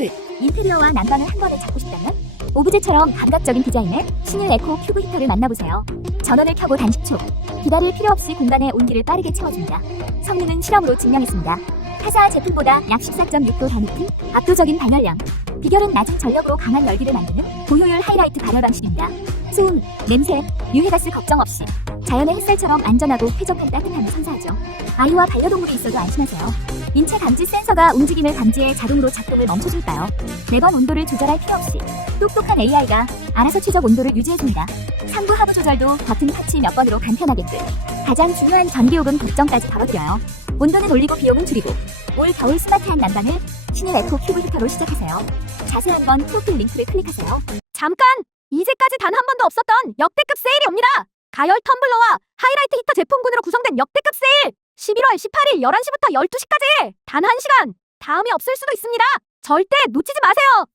둘, 인테리어와 난방을 한 번에 잡고 싶다면 오브제처럼 감각적인 디자인의 신일 에코 큐브 히터를 만나보세요. 전원을 켜고 단식 초 기다릴 필요 없이 공간의 온기를 빠르게 채워줍니다. 성능은 실험으로 증명했습니다. 타사 제품보다 약 14.6도 더 높은 압도적인 발열량 비결은 낮은 전력으로 강한 열기를 만드는 고효율 하이라이트 발열 방식입니다. 소음, 냄새, 유해가스 걱정 없이 자연의 햇살처럼 안전하고 쾌적한 따뜻함을 선사하죠. 아이와 반려동물이 있어도 안심하세요. 인체 감지 센서가 움직임을 감지해 자동으로 작동을 멈춰줄까요? 매번 온도를 조절할 필요 없이 똑똑한 AI가 알아서 최적 온도를 유지해줍니다. 상부 하부 조절도 버튼 터치 몇 번으로 간편하게끔 가장 중요한 전기요금 걱정까지 덜어드려요. 온도는 올리고 비용은 줄이고 올 겨울 스마트한 난방을 신일 에코 큐브 히터로 시작하세요. 자세한 건 프로필 링크를 클릭하세요. 잠깐! 이제까지 단 한 번도 없었던 역대급 세일이 옵니다! 가열 텀블러와 하이라이트 히터 제품군으로 구성된 역대급 세일! 11월 18일 11시부터 12시까지! 단 1시간! 다음이 없을 수도 있습니다! 절대 놓치지 마세요!